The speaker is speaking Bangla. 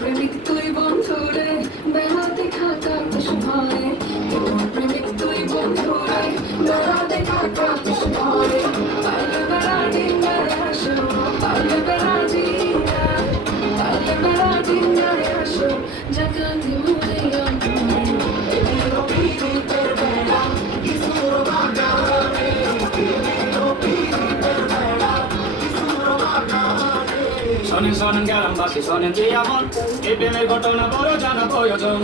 প্রেমিক তুই বন্ধুরে বেড়াতে খাকাশ ভয়ে, প্রেমিক তুই বন্ধুরে বেড়াতে খাকাশ ভয়ে, পাইলে বেড়া ডিঙ্গারে আসো, পাইলে বেড়া ডিঙ্গা, পাইলে বেড়া ডিঙ্গারে আসো, জাগাতে মুড়ে শোনেন শোনেন গ্রামবাসী শোনেন যে এমন এই প্রেমের ঘটনা বড় জানা প্রয়োজন।